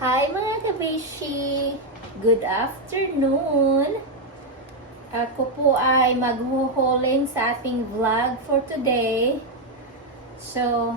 Hi mga kabeshi! Good afternoon! Ako po ay maghuhuling sa ating vlog for today. So,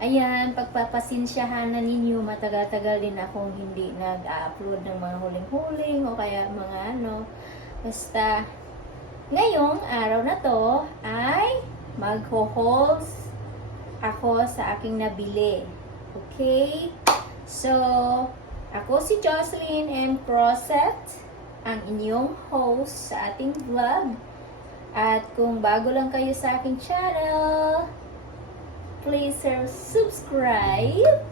ayan, pagpapasensyahan na ninyo, matagal-tagal din akong hindi nag-upload ng mga huling-huling o kaya mga ano. Basta, ngayong araw na to ay maghuhuls ako sa aking nabili. Okay? So, ako si Jocelyn M. Crosset, ang inyong host sa ating vlog. At kung bago lang kayo sa aking channel, please subscribe.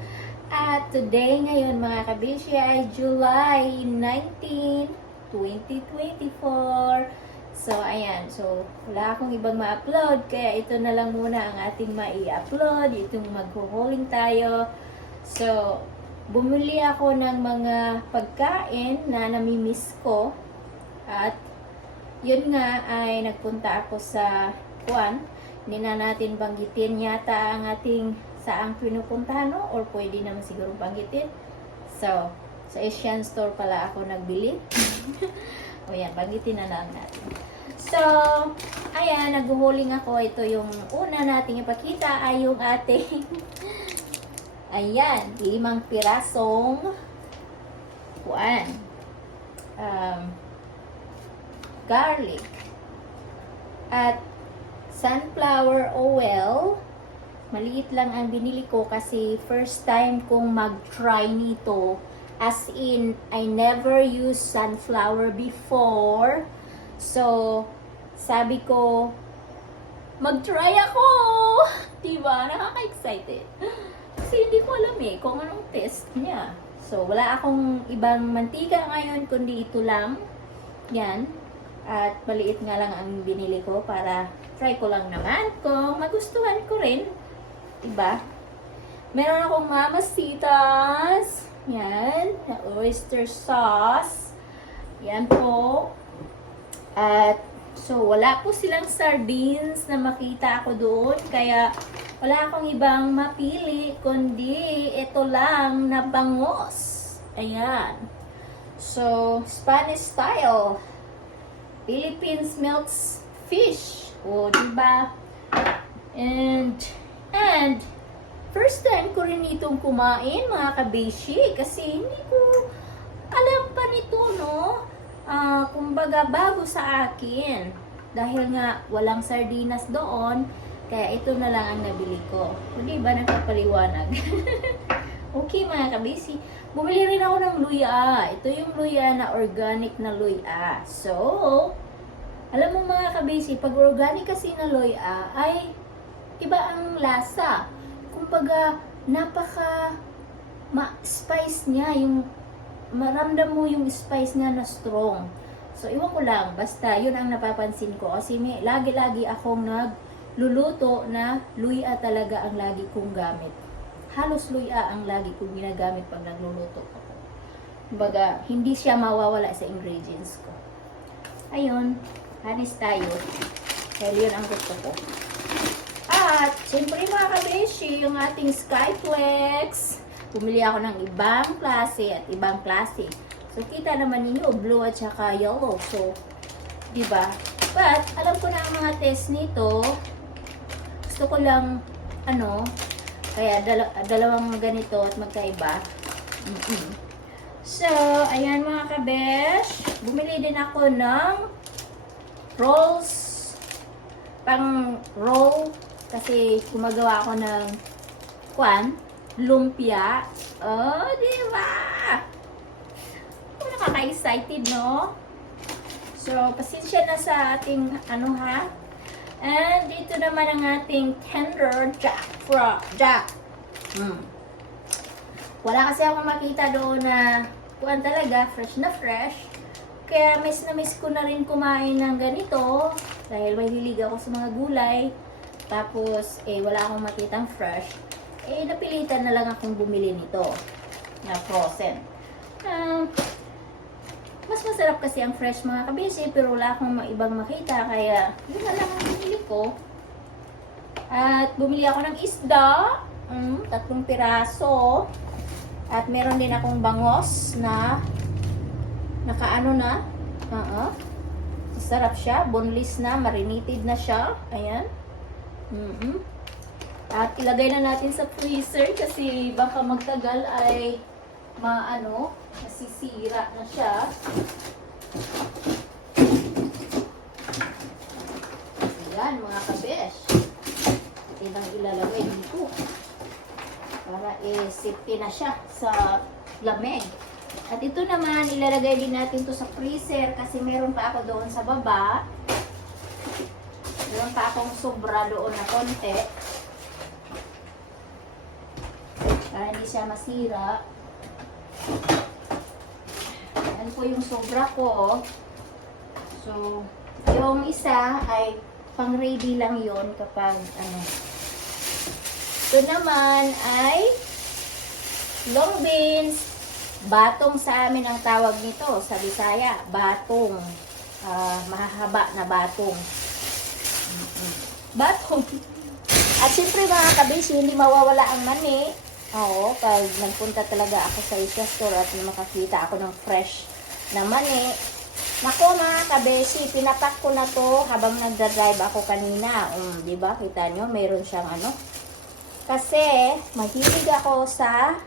At today ngayon mga kabishi ay July 19, 2024. So, ayan. So, wala akong ibang ma-upload. Kaya ito na lang muna ang ating ma-i-upload. Itong maghuhuling tayo. So, bumili ako ng mga pagkain na namimiss ko. At, yun nga ay nagpunta ako sa Kuan. Hindi na natin banggitin yata ang ating saang pinupuntahan, no? Or pwede naman siguro banggitin. So, sa Asian store pala ako nagbili. O yan, banggitin na lang natin. So, ayan, naghuhuling ako. Ito yung una nating ipakita ay yung ating ayan, 5 pirasong kuan. Garlic. At sunflower oil. Maliit lang ang binili ko kasi first time kong mag-try nito. As in, I never used sunflower before. So, sabi ko, mag-try ako! Diba? Nakaka-excited. Kasi hindi ko alam kung anong test niya. So, wala akong ibang mantika ngayon, kundi ito lang. Yan. At maliit nga lang ang binili ko para try ko lang naman kung magustuhan ko rin. Diba? Meron akong mamasitas. Yan, na oyster sauce. Yan po. At, so, wala po silang sardines na makita ako doon. Kaya, wala akong ibang mapili, kundi ito lang na bangus. Ayan. So, Spanish style. Philippines melts fish. O, diba? And, first time ko rin itong kumain, mga kabeshi, kasi hindi ko alam pa nito, no? Kumbaga, bago sa akin. Dahil nga, walang sardinas doon, kaya ito na lang ang nabili ko. O, diba, nagpapaliwanag? Okay, mga kabeshi. Bumili rin ako ng luya. Ito yung luya na organic na luya. So, alam mo mga kabeshi, pag organic kasi na luya, ay iba ang lasa. Kumbaga, spice niya, yung maramdam mo yung spice niya na strong. So, iwan ko lang, basta yun ang napapansin ko. Kasi lagi-lagi akong nagluluto na luya talaga ang lagi kong gamit. Halos luya ang lagi kong ginagamit pag nagluluto ako. Kumbaga, hindi siya mawawala sa ingredients ko. Ayun, hanis tayo. Dahil yun ang gusto ko. At, siyempre mga kabeshi, yung ating Skyflex. Bumili ako ng ibang klase at ibang klase. So, kita naman ninyo, blue at saka yellow. So, diba? But, alam ko na ang mga test nito. Gusto ko lang, kaya dalawang ganito at magkaiba. So, ayan mga kabesh. Bumili din ako ng rolls. Pang roll. Kasi gumagawa ako ng lumpia. Oh, diba? Nakaka-excited, no? So, pasensya na sa ating And dito naman ang ating tender jack. Wala kasi akong makita doon na talaga, fresh na fresh. Kaya miss na miss ko na rin kumain ng ganito. Dahil mahilig ako sa mga gulay. Tapos, wala akong makitang fresh. Napilitan na lang akong bumili nito. Na frozen. Mas masarap kasi ang fresh mga kabisi, pero wala akong ibang makita. Kaya, yun na lang ang binili ko. At bumili ako ng isda. 3 piraso. At meron din akong bangos na nakaano na. Sarap siya. Boneless na. Marinated na siya. Ayan. At ilagay na natin sa freezer kasi baka magtagal ay masisira na siya. Ayan mga kabesh. Ito lang ilalagay dito. Para safety na siya sa lamig. At ito naman, ilalagay din natin to sa freezer kasi meron pa ako doon sa baba. Meron pa akong sobra doon na konti. Para hindi siya masira. Yan po yung sobra ko. So, yung isa ay pang-ready lang yon kapag Ito naman ay long beans. Batong sa amin ang tawag nito sa Bisaya. Batong. Mahahaba na batong. Batong. At siyempre mga kabisi, hindi mawawala ang mani. Oo, pag nagpunta talaga ako sa Asia store at makakita ako ng fresh na mani. Nako mga kabisi, pinapak ko na to habang nagdadrive ako kanina. Diba? Kita nyo, mayroon siyang Kasi, mahilig ako sa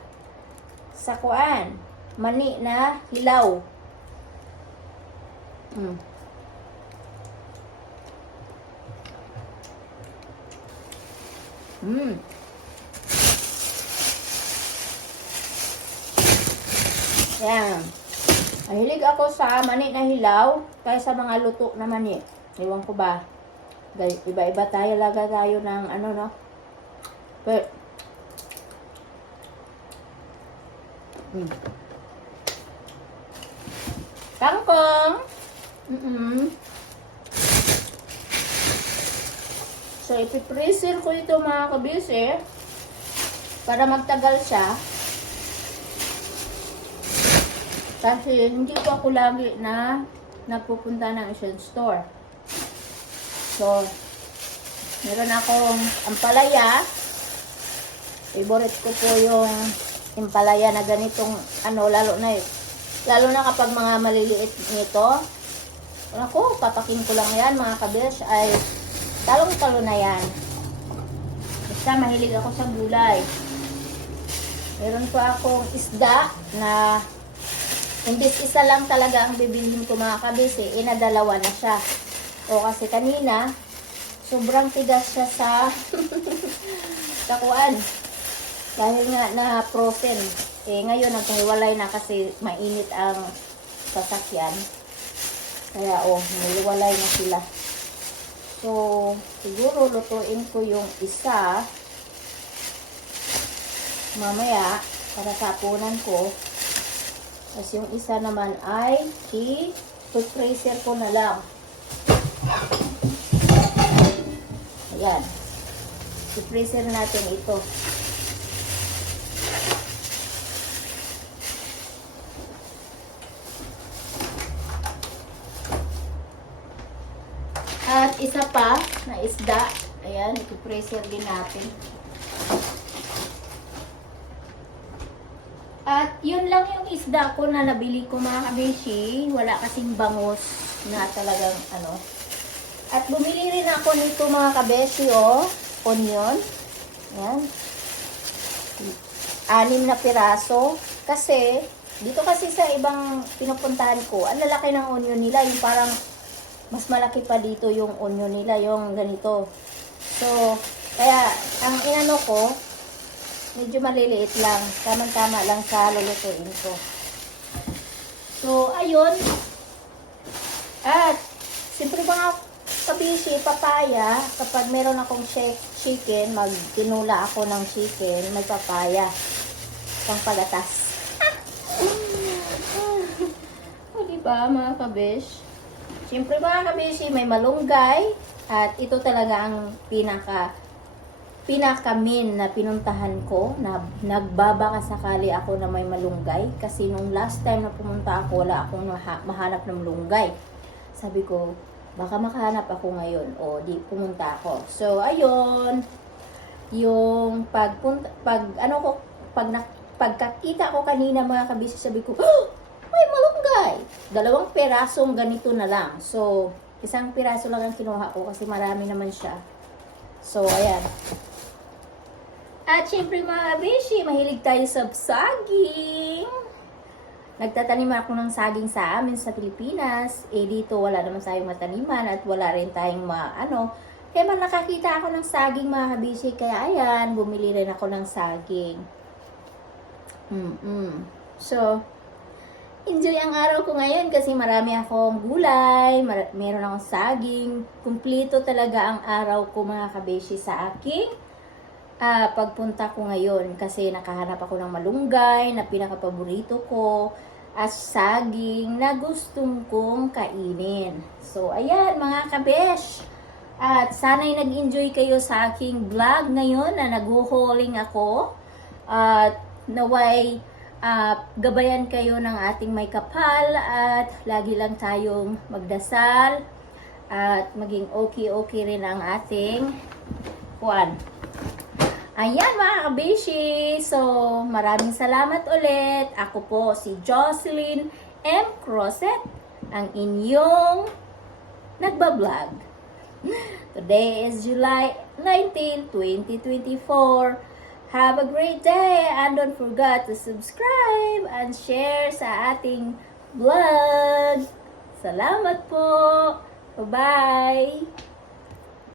kuan, mani na hilaw. Yan. Mahilig ako sa mani na hilaw kaysa mga luto na mani. Ewan ko ba. Iba-iba tayo, laga tayo ng no? But, kangkong. So, ipipreser ko ito mga kabisi para magtagal siya. Kasi hindi ko ako lagi na nagpupunta ng Asian store. So, meron akong ampalaya. Favorite ko po yung ampalaya na ganitong lalo na kapag mga maliliit nito. Ako, papakin ko lang yan mga kabesh, ay talong-talo na yan. Basta mahilig ako sa gulay. Meron po akong isda na imbis isa lang talaga ang bibilhin ko mga kabisi, inadalawa na siya. O kasi kanina, sobrang tigas siya sa kakuan. Dahil nga na frozen. Ngayon nagkahiwalay na kasi mainit ang sasakyan. Kaya niliwalay na sila. So, siguro lutuin ko yung isa mamaya para sa hapunan ko. Tapos yung isa naman ay i-freezer ko na lang. Ayan. I-freezer natin ito. At isa pa na isda. Ayan, i-freezer din natin. At yun lang yung isda ko na nabili ko mga kabeshi. Wala kasing bangus na talagang At bumili rin ako nito mga kabeshi, onion. Ayan. 6 na piraso. Kasi, dito kasi sa ibang pinupuntahan ko, ang lalaki ng onion nila. Yung parang mas malaki pa dito yung onion nila, yung ganito. So, kaya, ang inano ko, medyo maliliit lang. Tamang-tama lang sa lulutuin ko. So, ayun. At, siyempre mga kabisi, papaya, kapag meron akong chicken, magtinula ako ng chicken, may papaya. Pang pagatas. O, diba mga kabish? Siyempre mga kabisi, may malunggay. At ito talaga ang pinaka-main na pinuntahan ko na nagbabaka sakali ako na may malunggay kasi nung last time na pumunta ako wala akong mahanap ng malunggay. Sabi ko baka makahanap ako ngayon di pumunta ako. So ayun, yung pag pagkakita ko kanina mga kabisi, sabi ko, oh, may malunggay! 2 pirasong ganito na lang. So, 1 piraso lang ang kinuha ko kasi marami naman siya. So, ayan. At syempre mga kabishi, mahilig tayo sa saging. Nagtatanim ako ng saging sa amin sa Pilipinas. Eh dito wala naman tayong mataniman at wala rin tayong kaya man nakakita ako ng saging mga kabishi. Kaya ayan, bumili rin ako ng saging. So, enjoy ang araw ko ngayon kasi marami akong gulay, meron akong saging. Kumplito talaga ang araw ko mga kabishi sa aking pagpunta ko ngayon kasi nakahanap ako ng malunggay na pinakapaborito ko at saging na gustong kong kainin. So, ayan mga kabesh. At sana'y nag-enjoy kayo sa aking vlog ngayon na nag-hauling ako. At naway gabayan kayo ng ating may kapal at lagi lang tayong magdasal at maging okay rin ang ating kuwan. Ayan mga kabishi, so maraming salamat ulit. Ako po si Jocelyn M. Crosset, ang inyong nagbablog. Today is July 19, 2024. Have a great day and don't forget to subscribe and share sa ating vlog. Salamat po. Bye-bye.